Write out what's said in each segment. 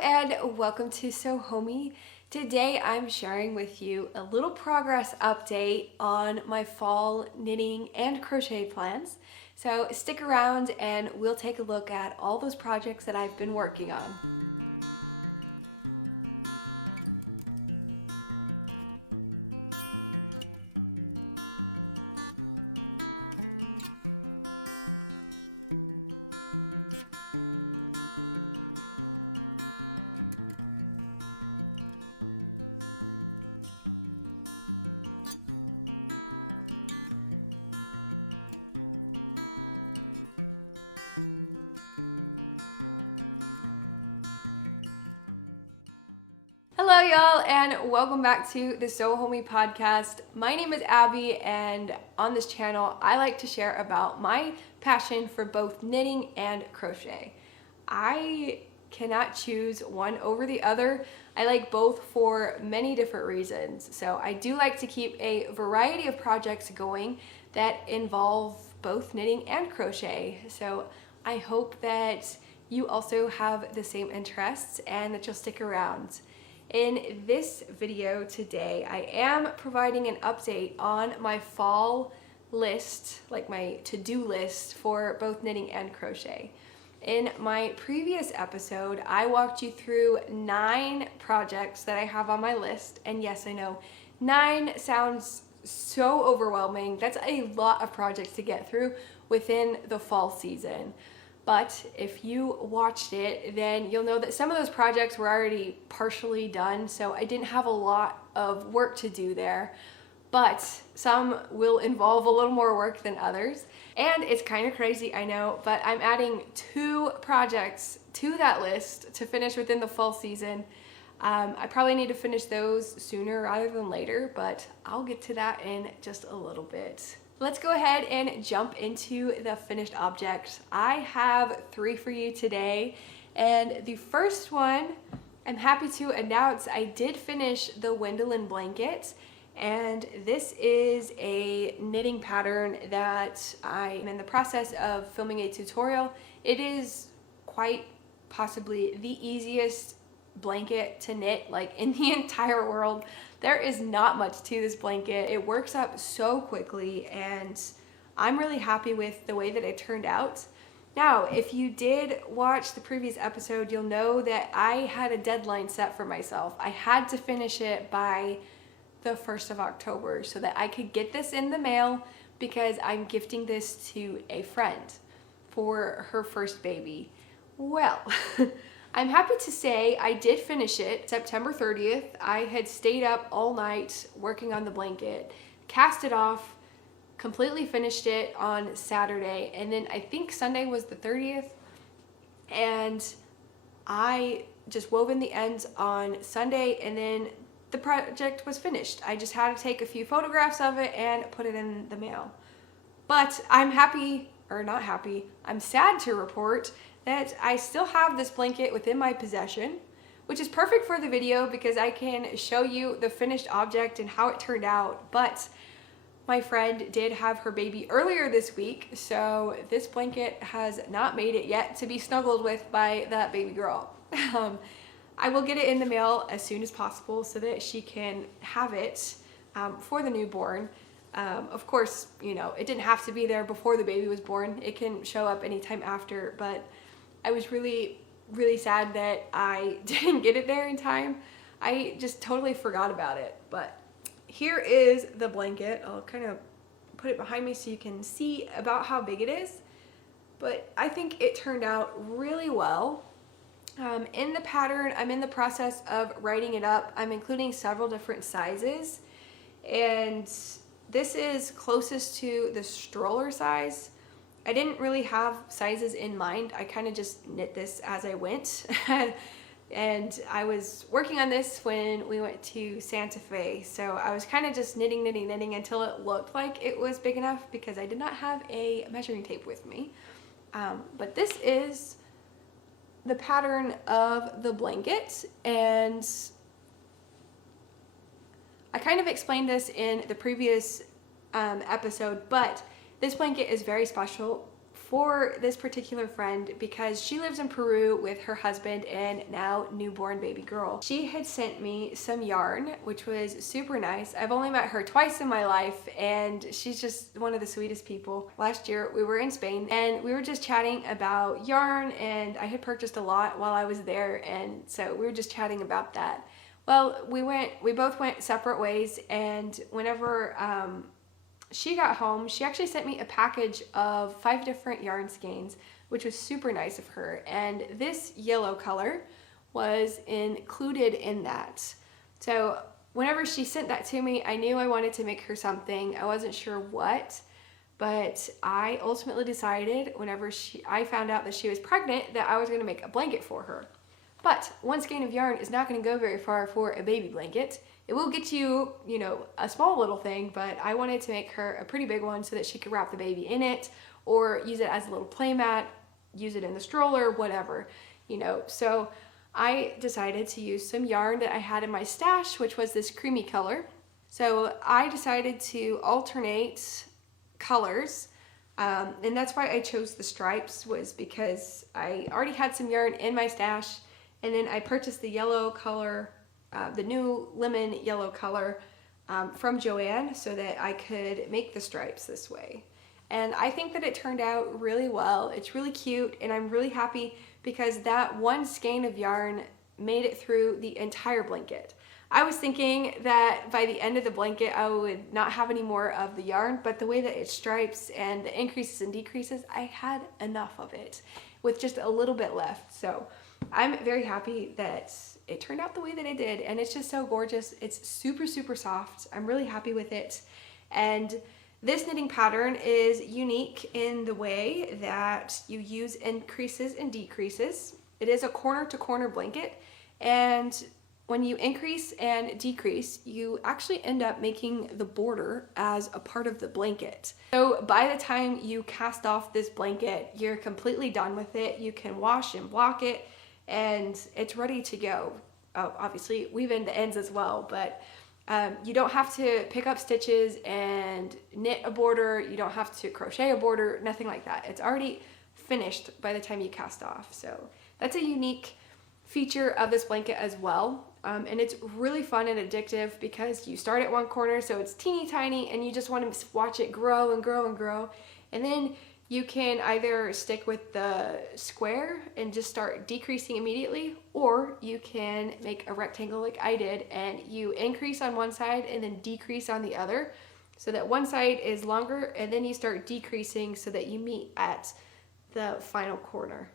and welcome to So Homey. Today I'm sharing with you a little progress update on my fall knitting and crochet plans. So stick around and we'll take a look at all those projects that I've been working on. Hello y'all and welcome back to the So Homey podcast. My name is Abby and on this channel I like to share about my passion for both knitting and crochet. I cannot choose one over the other. I like both for many different reasons. So I do like to keep a variety of projects going that involve both knitting and crochet. So I hope that you also have the same interests and that you'll stick around. In this video today, I am providing an update on my fall list, like my to-do list for both knitting and crochet. In my previous episode, I walked you through 9 projects that I have on my list. And yes, I know 9 sounds so overwhelming. That's a lot of projects to get through within the fall season. But if you watched it, then you'll know that some of those projects were already partially done, so I didn't have a lot of work to do there. But some will involve a little more work than others. And it's kind of crazy, I know, but I'm adding 2 projects to that list to finish within the fall season. I probably need to finish those sooner rather than later, but I'll get to that in just a little bit. Let's go ahead and jump into the finished objects. I have 3 for you today, and the first one, I'm happy to announce I did finish the Wendolyn Blanket, and this is a knitting pattern that I am in the process of filming a tutorial. It is quite possibly the easiest blanket to knit like in the entire world. There is not much to this blanket. It works up so quickly and I'm really happy with the way that it turned out. Now, if you did watch the previous episode, you'll know that I had a deadline set for myself. I had to finish it by the 1st of October so that I could get this in the mail because I'm gifting this to a friend for her first baby. Well, I'm happy to say I did finish it September 30th. I had stayed up all night working on the blanket, cast it off, completely finished it on Saturday, and then I think Sunday was the 30th, and I just wove in the ends on Sunday, and then the project was finished. I just had to take a few photographs of it and put it in the mail. But I'm happy, or not happy, I'm sad to report that I still have this blanket within my possession, which is perfect for the video because I can show you the finished object and how it turned out. But my friend did have her baby earlier this week, so this blanket has not made it yet to be snuggled with by that baby girl. I will get it in the mail as soon as possible so that she can have it for the newborn. Of course, you know, it didn't have to be there before the baby was born. It can show up anytime after, but I was really sad that I didn't get it there in time. I just totally forgot about it. But here is the blanket. I'll kind of put it behind me so you can see about how big it is. But I think it turned out really well. In the pattern, I'm in the process of writing it up. I'm including several different sizes. And this is closest to the stroller size. I didn't really have sizes in mind. I kind of just knit this as I went. And I was working on this when we went to Santa Fe. So I was kind of just knitting until it looked like it was big enough because I did not have a measuring tape with me. But this is the pattern of the blanket, and I kind of explained this in the previous episode, but this blanket is very special for this particular friend because she lives in Peru with her husband and now newborn baby girl. She had sent me some yarn, which was super nice. I've only met her twice in my life and she's just one of the sweetest people. Last year we were in Spain and we were just chatting about yarn, and I had purchased a lot while I was there, and so we were just chatting about that. Well, we both went separate ways, and whenever she got home, she actually sent me a package of 5 different yarn skeins, which was super nice of her. And this yellow color was included in that. So whenever she sent that to me, I knew I wanted to make her something. I wasn't sure what, but I ultimately decided whenever I found out that she was pregnant that I was going to make a blanket for her. But 1 skein of yarn is not going to go very far for a baby blanket. It will get you, you know, a small little thing, but I wanted to make her a pretty big one so that she could wrap the baby in it or use it as a little play mat, use it in the stroller, whatever, you know. So I decided to use some yarn that I had in my stash, which was this creamy color. So I decided to alternate colors, and that's why I chose the stripes, was because I already had some yarn in my stash, and then I purchased the yellow color, the new lemon yellow color from Joann, so that I could make the stripes this way. And I think that it turned out really well. It's really cute, and I'm really happy because that 1 skein of yarn made it through the entire blanket. I was thinking that by the end of the blanket I would not have any more of the yarn, but the way that it stripes and the increases and decreases, I had enough of it with just a little bit left. So I'm very happy that it turned out the way that it did, and it's just so gorgeous. It's super, super soft. I'm really happy with it. And this knitting pattern is unique in the way that you use increases and decreases. It is a corner to corner blanket, and when you increase and decrease, you actually end up making the border as a part of the blanket. So by the time you cast off this blanket, you're completely done with it. You can wash and block it, and it's ready to go. Oh, obviously weave in the ends as well, but you don't have to pick up stitches and knit a border. You don't have to crochet a border, nothing like that. It's already finished by the time you cast off. So that's a unique feature of this blanket as well. And it's really fun and addictive because you start at one corner, so it's teeny tiny, and you just want to watch it grow and grow and grow. And then you can either stick with the square and just start decreasing immediately, or you can make a rectangle like I did, and you increase on one side and then decrease on the other, so that one side is longer, and then you start decreasing so that you meet at the final corner.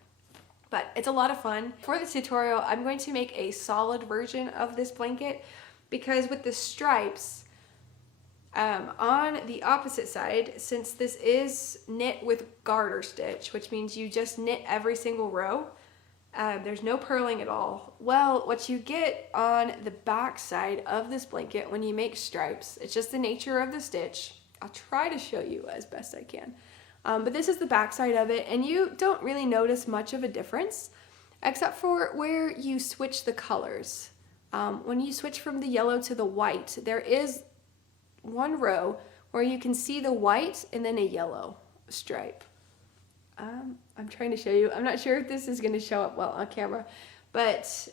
But it's a lot of fun. For this tutorial, I'm going to make a solid version of this blanket because with the stripes, on the opposite side, since this is knit with garter stitch, which means you just knit every single row, there's no purling at all. Well, what you get on the back side of this blanket when you make stripes, it's just the nature of the stitch. I'll try to show you as best I can. But this is the back side of it, and you don't really notice much of a difference except for where you switch the colors. When you switch from the yellow to the white, there is one row where you can see the white and then a yellow stripe. I'm trying to show you. I'm not sure if this is going to show up well on camera, but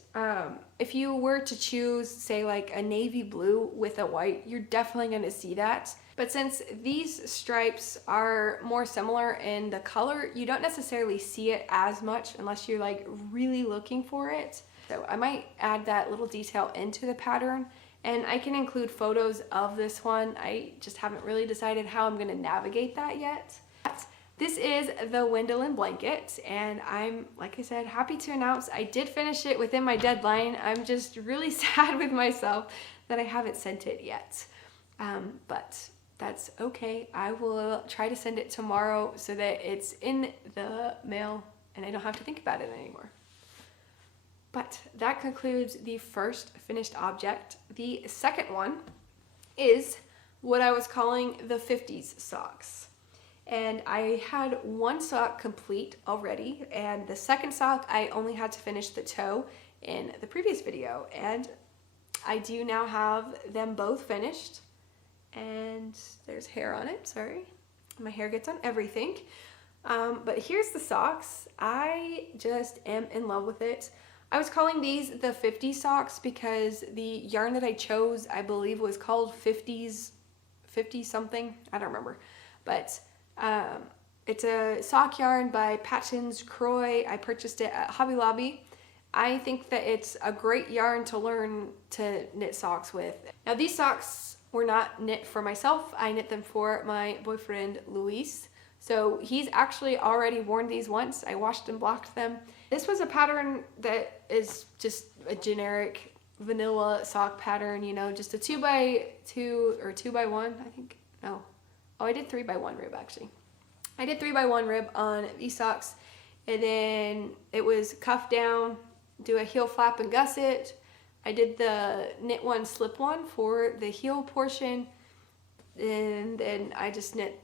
if you were to choose, say, like a navy blue with a white, you're definitely going to see that. But since these stripes are more similar in the color, you don't necessarily see it as much unless you're like really looking for it. So I might add that little detail into the pattern, and I can include photos of this one. I just haven't really decided how I'm going to navigate that yet. This is the Wendolyn Blanket, and I'm, like I said, happy to announce I did finish it within my deadline. I'm just really sad with myself that I haven't sent it yet. But that's okay. I will try to send it tomorrow so that it's in the mail and I don't have to think about it anymore. But that concludes the first finished object. The second one is what I was calling the 50s socks. And I had one sock complete already, and the second sock I only had to finish the toe in the previous video, and I do now have them both finished. And there's hair on it, sorry. My hair gets on everything. But here's the socks. I just am in love with it. I was calling these the 50 socks because the yarn that I chose, I believe, was called 50s, 50 something. I don't remember. But it's a sock yarn by Patchins Croy. I purchased it at Hobby Lobby. I think that it's a great yarn to learn to knit socks with. Now these socks were not knit for myself. I knit them for my boyfriend, Luis. So he's actually already worn these once. I washed and blocked them. This was a pattern that is just a generic vanilla sock pattern, you know, just a 2x2 or 2x1, I think. No. Oh, I did 3x1 rib actually. I did 3x1 rib on these socks, and then it was cuff down, do a heel flap and gusset. I did the knit one, slip one for the heel portion, and then I just knit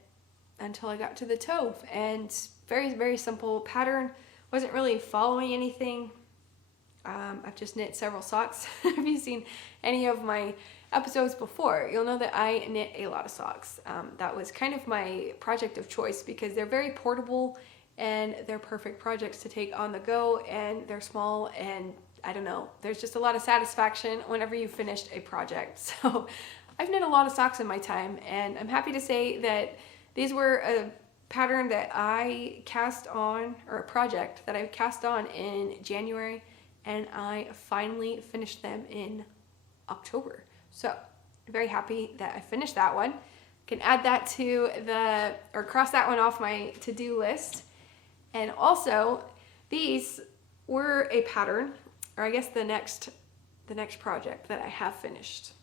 until I got to the toe. And very, very simple pattern. Wasn't really following anything. I've just knit several socks. If you've seen any of my episodes before, you'll know that I knit a lot of socks. That was kind of my project of choice because they're very portable and they're perfect projects to take on the go, and they're small, and I don't know, there's just a lot of satisfaction whenever you finished a project. So I've knit a lot of socks in my time, and I'm happy to say that these were a pattern that I cast on, or a project that I cast on in January, and I finally finished them in October. So very happy that I finished that one. Can add that to or cross that one off my to-do list. And also these were a pattern, or I guess the next project that I have finished.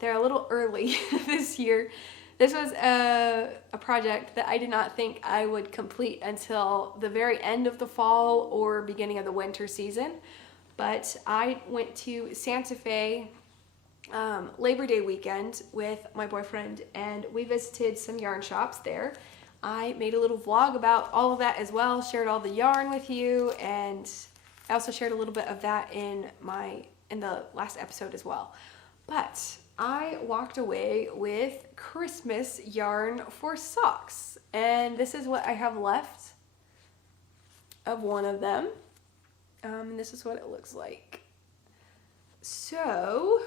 They're a little early this year. This was a project that I did not think I would complete until the very end of the fall or beginning of the winter season. But I went to Santa Fe Labor Day weekend with my boyfriend, and we visited some yarn shops there. I made a little vlog about all of that as well, shared all the yarn with you, and I also shared a little bit of that in the last episode as well. But I walked away with Christmas yarn for socks, and this is what I have left of one of them. And this is what it looks like. So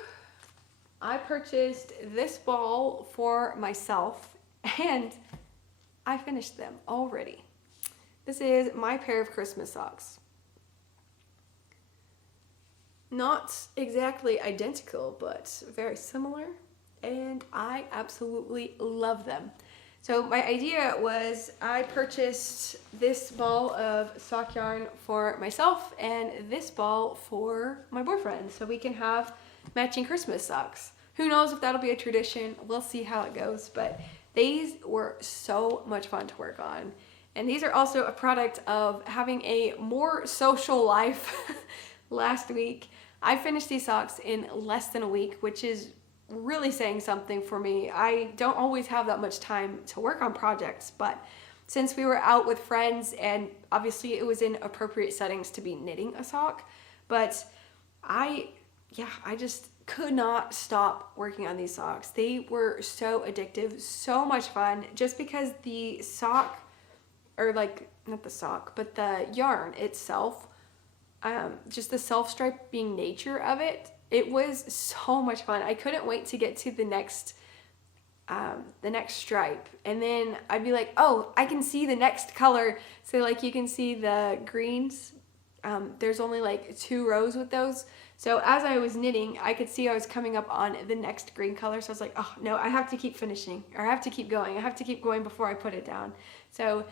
I purchased this ball for myself, and I finished them already. This is my pair of Christmas socks. Not exactly identical, but very similar, and I absolutely love them. So my idea was I purchased this ball of sock yarn for myself and this ball for my boyfriend, so we can have matching Christmas socks. Who knows if that'll be a tradition? We'll see how it goes, but these were so much fun to work on. And these are also a product of having a more social life. Last week, I finished these socks in less than a week, which is really saying something for me. I don't always have that much time to work on projects, but since we were out with friends, and obviously it was in appropriate settings to be knitting a sock, but I just could not stop working on these socks. They were so addictive, so much fun, just because the sock, or like, not the sock, but the yarn itself, just the self-striping nature of it, it was so much fun. I couldn't wait to get to the next stripe, and then I'd be like, oh, I can see the next color. So like you can see the greens, there's only like 2 rows with those. So as I was knitting, I could see I was coming up on the next green color. So I was like, oh no, I have to keep finishing, or I have to keep going. I have to keep going before I put it down. So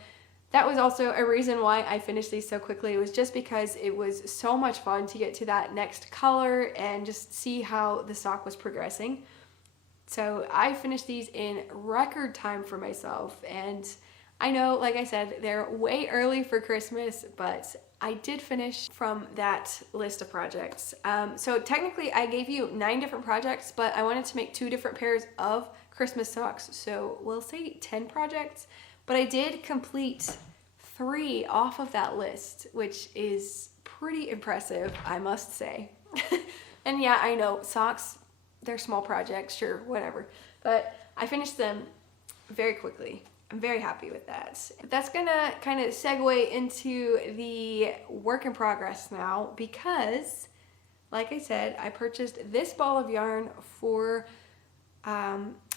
that was also a reason why I finished these so quickly. It was just because it was so much fun to get to that next color and just see how the sock was progressing. So I finished these in record time for myself. And I know, like I said, they're way early for Christmas, but I did finish from that list of projects. So technically I gave you 9 different projects, but I wanted to make 2 different pairs of Christmas socks. So we'll say 10 projects. But I did complete 3 off of that list, which is pretty impressive, I must say. And yeah, I know, socks, they're small projects, sure, whatever. But I finished them very quickly. I'm very happy with that. But that's gonna kind of segue into the work in progress now, because like I said, I purchased this ball of yarn for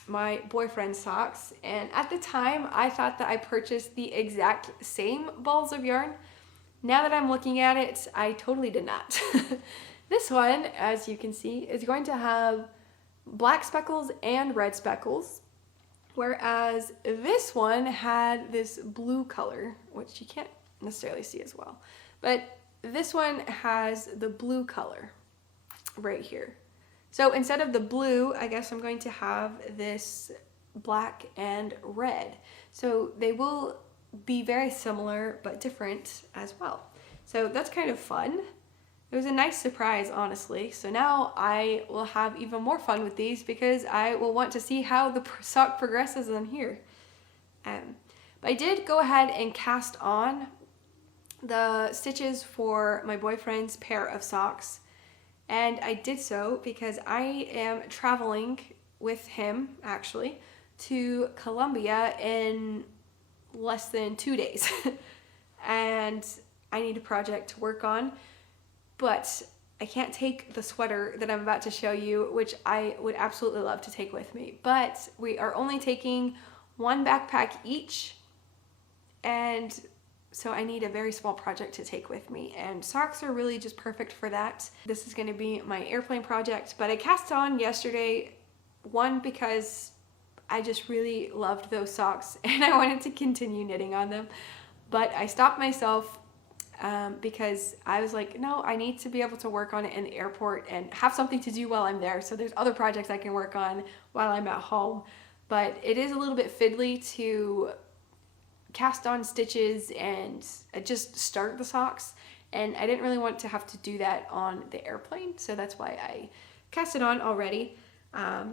my boyfriend's socks, and at the time I thought that I purchased the exact same balls of yarn. Now that I'm looking at it, I totally did not. This one, as you can see, is going to have black speckles and red speckles, whereas this one had this blue color, which you can't necessarily see as well, but this one has the blue color right here. So instead of the blue, I guess I'm going to have this black and red. So they will be very similar but different as well. So that's kind of fun. It was a nice surprise, honestly. So now I will have even more fun with these because I will want to see how the sock progresses on here. But I did go ahead and cast on the stitches for my boyfriend's pair of socks. And I did so because I am traveling with him, actually, to Colombia in less than 2 days. And I need a project to work on, but I can't take the sweater that I'm about to show you, which I would absolutely love to take with me. But we are only taking one backpack each, and so I need a very small project to take with me, and socks are really just perfect for that. This is going to be my airplane project, but I cast on yesterday, one, because I just really loved those socks and I wanted to continue knitting on them, but I stopped myself because I was like, no, I need to be able to work on it in the airport and have something to do while I'm there. So there's other projects I can work on while I'm at home, but it is a little bit fiddly to cast on stitches and just start the socks, and I didn't really want to have to do that on the airplane, so that's why I cast it on already.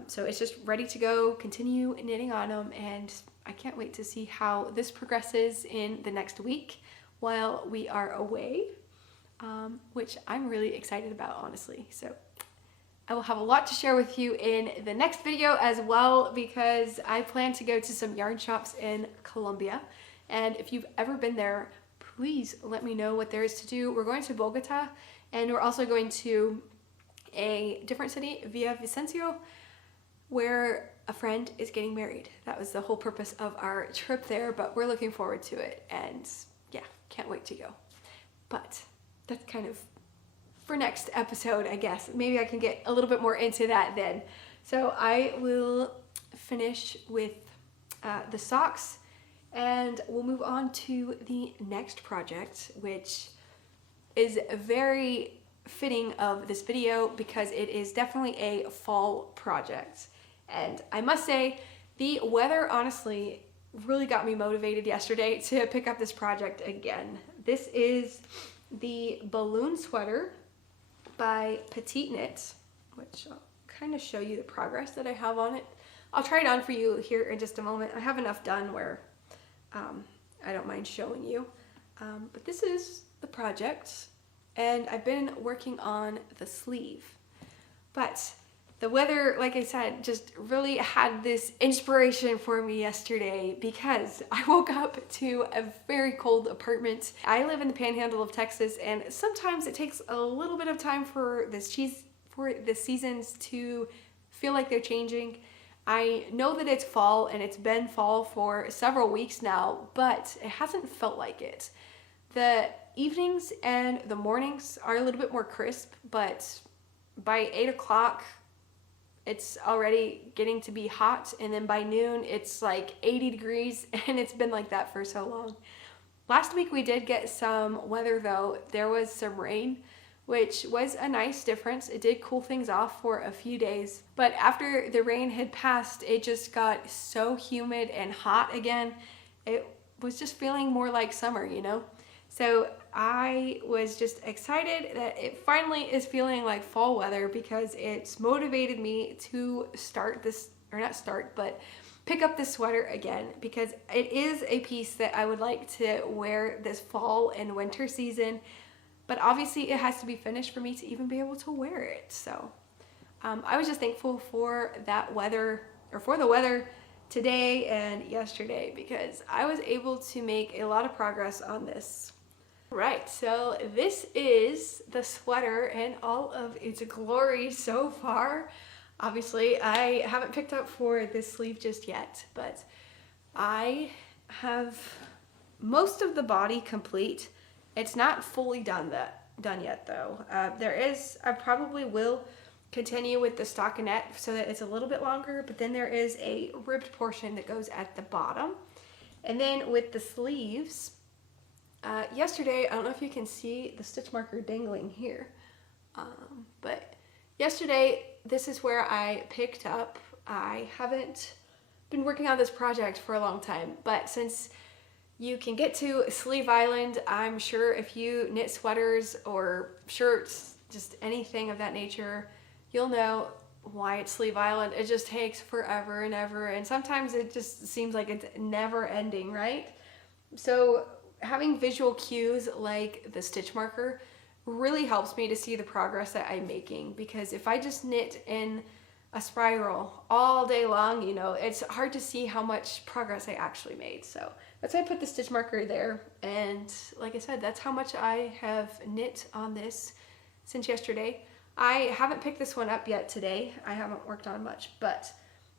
So it's just ready to go, continue knitting on them, and I can't wait to see how this progresses in the next week while we are away, which I'm really excited about, honestly. So I will have a lot to share with you in the next video as well, because I plan to go to some yarn shops in Colombia. And if you've ever been there, please let me know what there is to do. We're going to Bogota, and we're also going to a different city, Villavicencio, where a friend is getting married. That was the whole purpose of our trip there, but we're looking forward to it, and yeah, can't wait to go. But that's kind of for next episode, I guess. Maybe I can get a little bit more into that then. So I will finish with the socks, and we'll move on to the next project, which is very fitting of this video because it is definitely a fall project. And I must say, the weather honestly really got me motivated yesterday to pick up this project again. This is the balloon sweater by Petite Knit, which I'll kind of show you the progress that I have on it. I'll try it on for you here in just a moment. I have enough done where I don't mind showing you. But this is the project, and I've been working on the sleeve. But the weather, like I said, just really had this inspiration for me yesterday because I woke up to a very cold apartment. I live in the panhandle of Texas, and sometimes it takes a little bit of time for the seasons to feel like they're changing. I know that it's fall, and it's been fall for several weeks now, but it hasn't felt like it. The evenings and the mornings are a little bit more crisp, but by 8 o'clock, it's already getting to be hot, and then by noon, it's like 80 degrees, and it's been like that for so long. Last week, we did get some weather, though. There was some rain, which was a nice difference. It did cool things off for a few days, but after the rain had passed, it just got so humid and hot again. It was just feeling more like summer, you know? So I was just excited that it finally is feeling like fall weather because it's motivated me to start this, or not start, but pick up this sweater again, because it is a piece that I would like to wear this fall and winter season. But obviously it has to be finished for me to even be able to wear it. So I was just thankful for that weather, or for the weather today and yesterday because I was able to make a lot of progress on this. Right, so this is the sweater in all of its glory so far. Obviously, I haven't picked up for this sleeve just yet, but I have most of the body complete. It's not fully done yet though. I probably will continue with the stockinette so that it's a little bit longer, but then there is a ribbed portion that goes at the bottom. And then with the sleeves, yesterday, I don't know if you can see the stitch marker dangling here, but yesterday, this is where I picked up. I haven't been working on this project for a long time, but since you can get to Sleeve Island, I'm sure if you knit sweaters or shirts, just anything of that nature, you'll know why it's Sleeve Island. It just takes forever and ever, and sometimes it just seems like it's never ending, right? So having visual cues like the stitch marker really helps me to see the progress that I'm making, because if I just knit in a spiral all day long, you know, it's hard to see how much progress I actually made. So that's why I put the stitch marker there, and like I said, that's how much I have knit on this since yesterday. I haven't picked this one up yet today. I haven't worked on much, but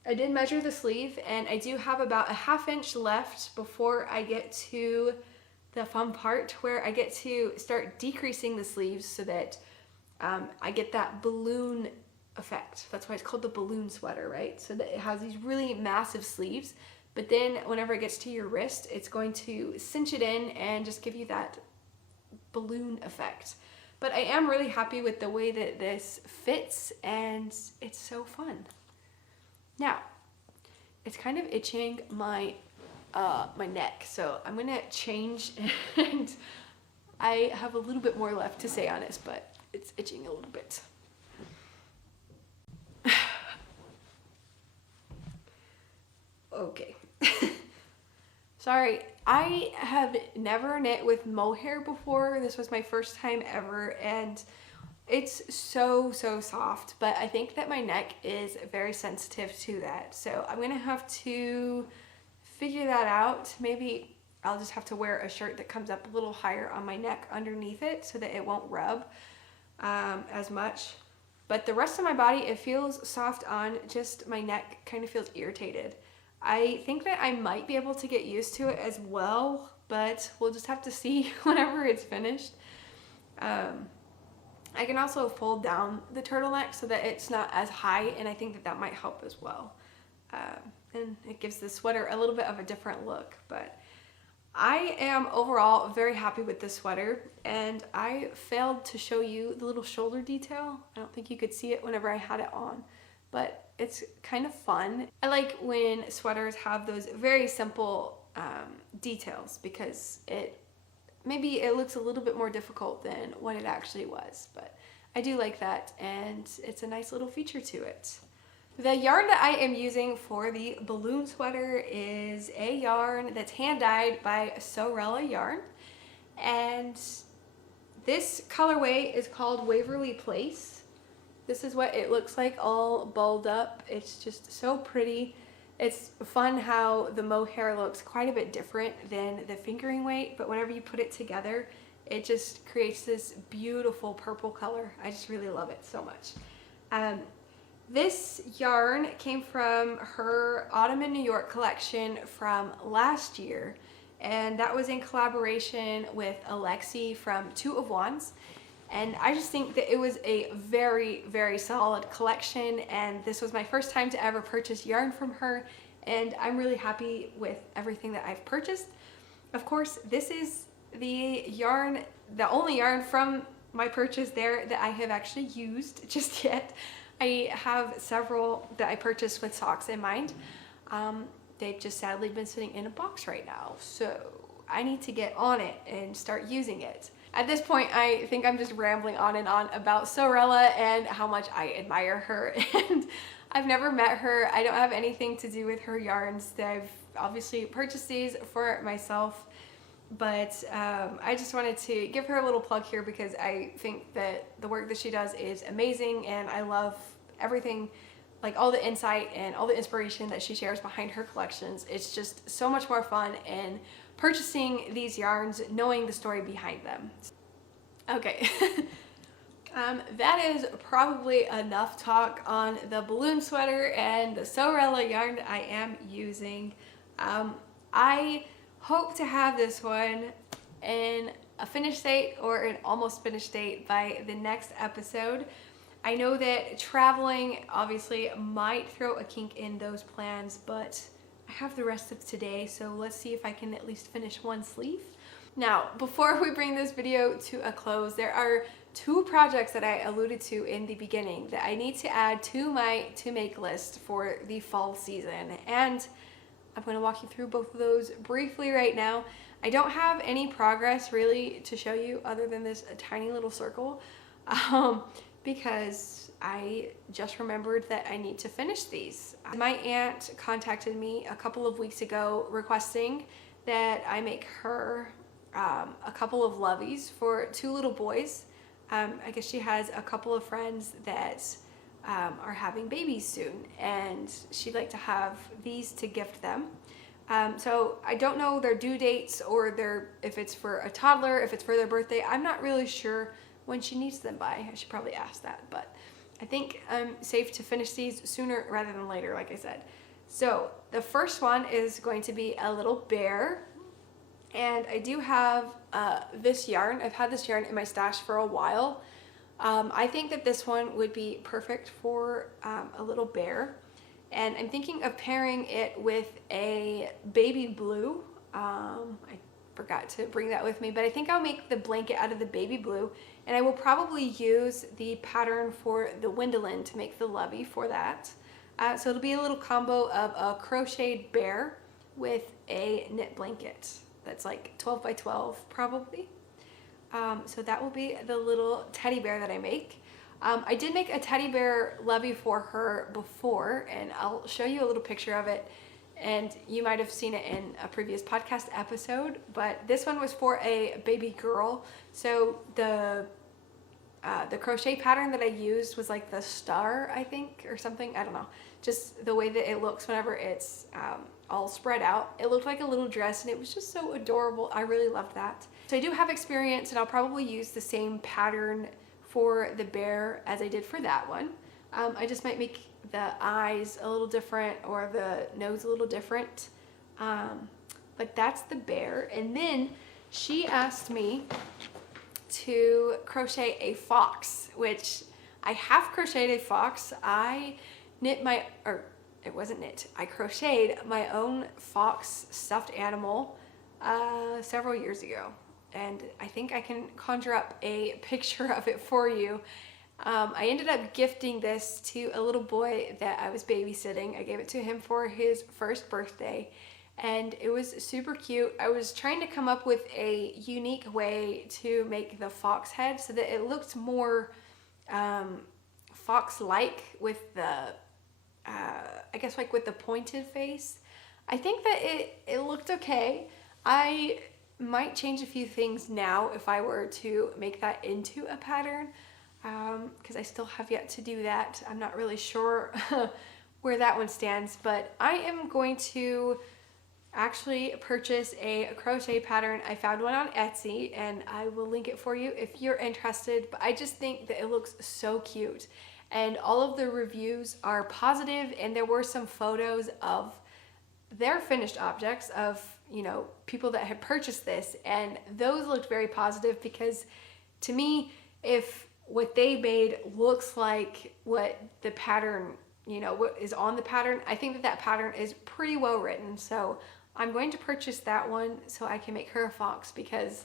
I did measure the sleeve, and I do have about a 1/2 inch left before I get to the fun part where I get to start decreasing the sleeves so that I get that balloon effect. That's why it's called the balloon sweater, right? So that it has these really massive sleeves, but then whenever it gets to your wrist, it's going to cinch it in and just give you that balloon effect. But I am really happy with the way that this fits, and it's so fun. Now, it's kind of itching my neck, so I'm gonna change, and I have a little bit more left to say on this, but it's itching a little bit. Okay. Sorry, I have never knit with mohair before. This was my first time ever, and it's so soft, but I think that my neck is very sensitive to that. So I'm gonna have to figure that out. Maybe I'll just have to wear a shirt that comes up a little higher on my neck underneath it so that it won't rub as much. But the rest of my body, it feels soft on, just my neck kind of feels irritated. I think that I might be able to get used to it as well, but we'll just have to see whenever it's finished. I can also fold down the turtleneck so that it's not as high, and I think that that might help as well. And it gives the sweater a little bit of a different look, but I am overall very happy with this sweater, and I failed to show you the little shoulder detail. I don't think you could see it whenever I had it on, but it's kind of fun. I like when sweaters have those very simple details, because maybe it looks a little bit more difficult than what it actually was, but I do like that, and it's a nice little feature to it. The yarn that I am using for the balloon sweater is a yarn that's hand dyed by Sorella Yarn, and this colorway is called Waverly Place. This is what it looks like all balled up. It's just so pretty. It's fun how the mohair looks quite a bit different than the fingering weight, but whenever you put it together, it just creates this beautiful purple color. I just really love it so much. This yarn came from her Autumn in New York collection from last year, and that was in collaboration with Alexi from Two of Wands. And I just think that it was a very solid collection, and this was my first time to ever purchase yarn from her, and I'm really happy with everything that I've purchased. Of course, this is the only yarn from my purchase there that I have actually used just yet. I have several that I purchased with socks in mind. They've just sadly been sitting in a box right now, so I need to get on it and start using it. At this point, I think I'm just rambling on and on about Sorella and how much I admire her, and I've never met her. I don't have anything to do with her yarns. I've obviously purchased these for myself, but I just wanted to give her a little plug here because I think that the work that she does is amazing, and I love everything like all the insight and all the inspiration that she shares behind her collections. It's just so much more fun in purchasing these yarns, knowing the story behind them. Okay. That is probably enough talk on the balloon sweater and the Sewrella yarn that I am using. I hope to have this one in a finished state or an almost finished state by the next episode. I know that traveling obviously might throw a kink in those plans, but I have the rest of today, so let's see if I can at least finish one sleeve. Now, before we bring this video to a close, there are 2 projects that I alluded to in the beginning that I need to add to my to-make list for the fall season, and I'm going to walk you through both of those briefly right now. I don't have any progress really to show you other than this tiny little circle, because I just remembered that I need to finish these. My aunt contacted me a couple of weeks ago requesting that I make her a couple of loveys for 2 little boys. I guess she has a couple of friends that are having babies soon, and she'd like to have these to gift them. So I don't know their due dates or if it's for a toddler, if it's for their birthday. I'm not really sure when she needs them by. I should probably ask that, but I think I'm safe to finish these sooner rather than later, like I said. So the first one is going to be a little bear. And I do have this yarn. I've had this yarn in my stash for a while. I think that this one would be perfect for a little bear. And I'm thinking of pairing it with a baby blue. I forgot to bring that with me, but I think I'll make the blanket out of the baby blue. And I will probably use the pattern for the Wendolyn to make the Lovey for that. So it'll be a little combo of a crocheted bear with a knit blanket. That's like 12 by 12 probably. So that will be the little teddy bear that I make. I did make a teddy bear Lovey for her before, and I'll show you a little picture of it, and you might have seen it in a previous podcast episode, but this one was for a baby girl. So the crochet pattern that I used was like the star, I think, or something. I don't know. Just the way that it looks whenever it's all spread out. It looked like a little dress, and it was just so adorable. I really loved that. So I do have experience, and I'll probably use the same pattern for the bear as I did for that one. I just might make the eyes a little different or the nose a little different. But that's the bear. And then she asked me to crochet a fox, which I have crocheted a fox. I crocheted my own fox stuffed animal several years ago, and I think I can conjure up a picture of it for you. I ended up gifting this to a little boy that I was babysitting. I gave it to him for his first birthday, and it was super cute. I was trying to come up with a unique way to make the fox head so that it looked more fox-like with the I guess like with the pointed face. I think that it looked okay. I might change a few things now if I were to make that into a pattern, because I still have yet to do that. I'm not really sure where that one stands, but I am going to actually purchase a crochet pattern. I found one on Etsy, and I will link it for you if you're interested, but I just think that it looks so cute. And all of the reviews are positive, and there were some photos of their finished objects of, you know, people that had purchased this, and those looked very positive, because to me, if what they made looks like what the pattern, you know, what is on the pattern, I think that that pattern is pretty well written. So I'm going to purchase that one so I can make her a fox, because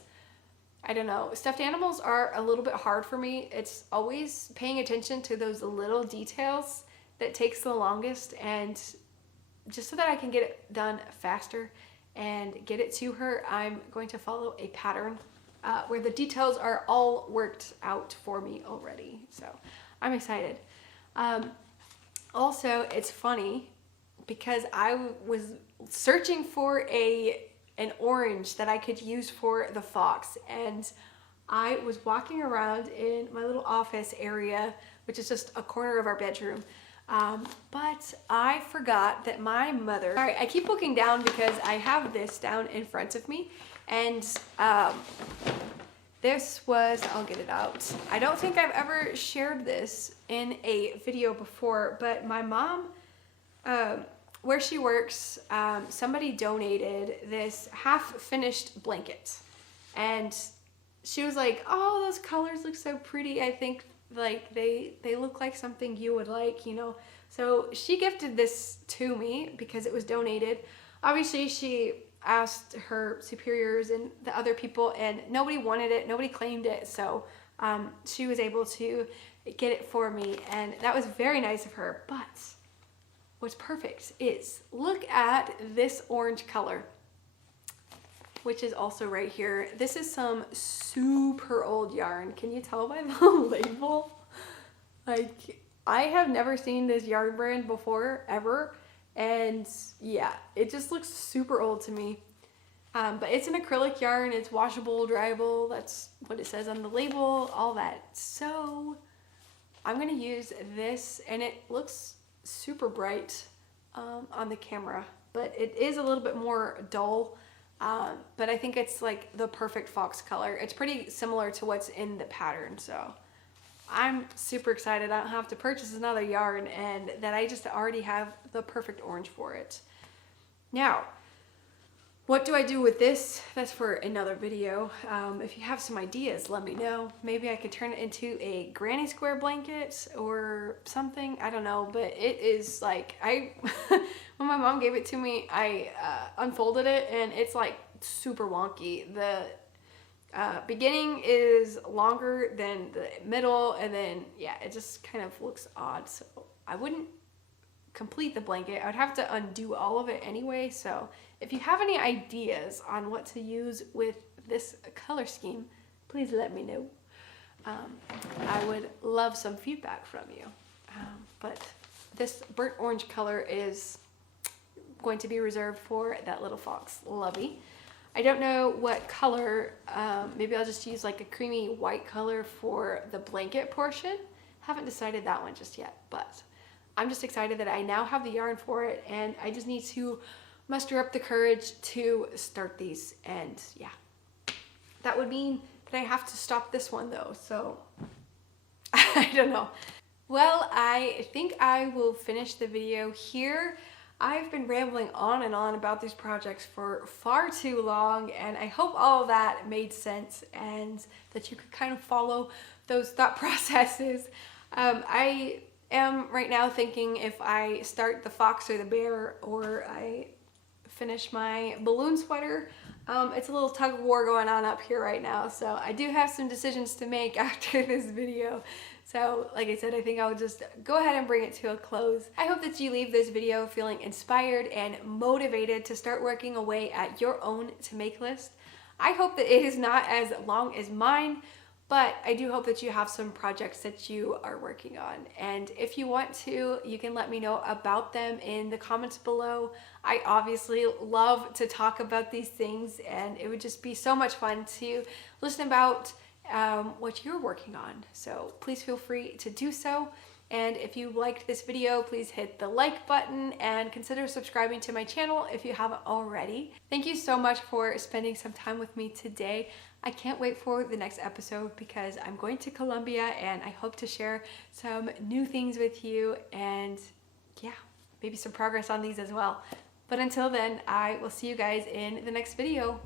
I don't know, stuffed animals are a little bit hard for me. It's always paying attention to those little details that takes the longest, and just so that I can get it done faster and get it to her, I'm going to follow a pattern where the details are all worked out for me already. So I'm excited. Also, it's funny because I was searching for an orange that I could use for the fox, and I was walking around in my little office area, which is just a corner of our bedroom, But I forgot that my mother, all right, I keep looking down because I have this down in front of me, and this was, I'll get it out. I don't think I've ever shared this in a video before, but my mom, where she works, somebody donated this half-finished blanket, and she was like, oh, those colors look so pretty. I think like they look like something you would like, you know. So she gifted this to me because it was donated. Obviously she asked her superiors and the other people, and nobody wanted it, nobody claimed it, so she was able to get it for me, and that was very nice of her. But what's perfect is, look at this orange color, which is also right here. This is some super old yarn. Can you tell by the label? Like, I have never seen this yarn brand before, ever. And yeah, it just looks super old to me. But it's an acrylic yarn. It's washable, dryable. That's what it says on the label, all that. So I'm gonna use this, and it looks super bright on the camera, but it is a little bit more dull. But I think it's like the perfect fox color. It's pretty similar to what's in the pattern, so I'm super excited. I don't have to purchase another yarn, and that I just already have the perfect orange for it. Now, what do I do with this? That's for another video. If you have some ideas, let me know. Maybe I could turn it into a granny square blanket or something. I don't know, but it is like, when my mom gave it to me, I unfolded it, and it's like super wonky. The beginning is longer than the middle, and then yeah, it just kind of looks odd. So I wouldn't complete the blanket. I would have to undo all of it anyway. So if you have any ideas on what to use with this color scheme, please let me know. I would love some feedback from you. But this burnt orange color is going to be reserved for that little fox, Lovey. I don't know what color, maybe I'll just use like a creamy white color for the blanket portion. Haven't decided that one just yet, but I'm just excited that I now have the yarn for it, and I just need to muster up the courage to start these. And yeah, that would mean that I have to stop this one though, so I don't know. Well, I think I will finish the video here. I've been rambling on and on about these projects for far too long, and I hope all of that made sense and that you could kind of follow those thought processes. I am right now thinking if I start the fox or the bear, or I finish my balloon sweater. It's a little tug of war going on up here right now, so I do have some decisions to make after this video. So like I said, I think I'll just go ahead and bring it to a close. I hope that you leave this video feeling inspired and motivated to start working away at your own to make list. I hope that it is not as long as mine, but I do hope that you have some projects that you are working on. And if you want to, you can let me know about them in the comments below. I obviously love to talk about these things, and it would just be so much fun to listen about what you're working on. So please feel free to do so. And if you liked this video, please hit the like button and consider subscribing to my channel if you haven't already. Thank you so much for spending some time with me today. I can't wait for the next episode because I'm going to Colombia, and I hope to share some new things with you, and yeah, maybe some progress on these as well. But until then, I will see you guys in the next video.